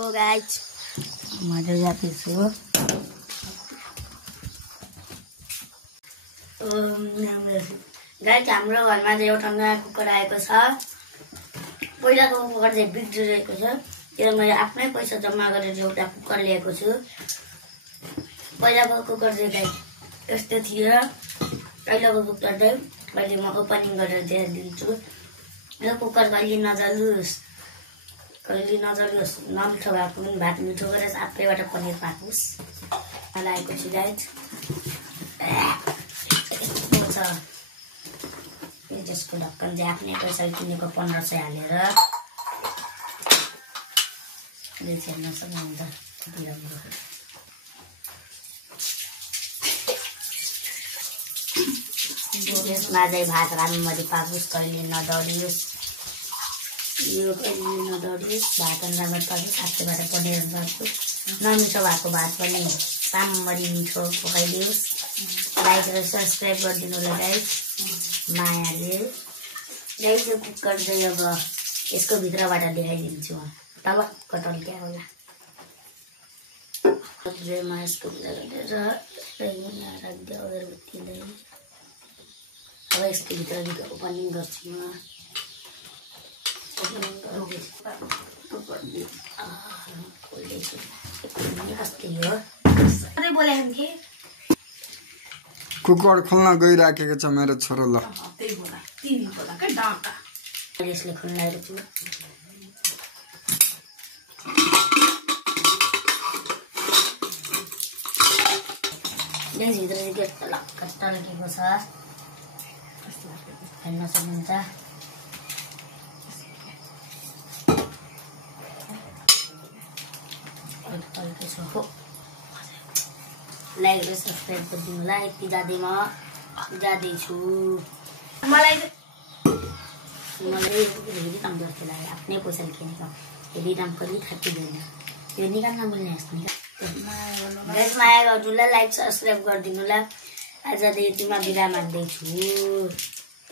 Guys मैले जाँदैछु guys हाम्रो घरमा चाहिँ एउटा नयाँ कुकर आएको छ। पहिलाको कुकर चाहिँ बिग्रिरहेको छ। त्यो मैले आफ्नै पैसा जम्मा गरेर एउटा कुकर ल्याएको छु। पहिलाको कुकर चाहिँ गाइस यस्तो थियो। पहिलाको कुकर चाहिँ अहिले म ओपनिङ गरेर देखाइदिन्छु। यो कुकर कहिले नजलोस् नमिठो भएको पनि भात मिठो गरेर आफैबाट पनिर पाकोस् लगाएको छु गाइस। जसको ढक्कन चाहिँ आफ्नै पैसा किनेको 1500 हालेर हेर्न सक्नुहुन्छ। यसमा चाहिँ भात राम्ररी पाकोस्, कहिले नडढियोस्। यो कहिले नडढियोस्, भात राम्ररी पाकोस्, आफैबाट पनिर पाकोस्। नमिठो भएको भात पनि राम्ररी मिठो पकाइदियोस्। लाइक र सब्सक्राइब गरिदिनु होला गाइस मायाले। गाइस यो कुकर चाहिँ अब यसको भित्रबाट देखाइदिन्छु म। टलक्क टल्क्या होला। म यसको भित्र राखिदियो अगरबत्तीलाई। अब यसको भित्र ओपनिङ गर्छु म। कुकर खोल्न गइराखेको छ मेरो छोरो। ल यसले खोल्न छु। भित्र चाहिँ गेट टलक्क टल्केको छ, हेर्न सक्नुहुन्छ। लाइक र सब्सक्राइब गरिदिनु होला। यति जाँदै म जाँदैछु। मलाई हेरी काम गर्थ्यो लाग्यो, आफ्नै पैसाले किनेको। हेरी दाम कहिले थाकिँदैन। त्यो निकाल्न मिल्ने माया गर्नु होला। लाइक सब्सक्राइब गरिदिनु होला। आज यतिमा बिदा माग्दैछु।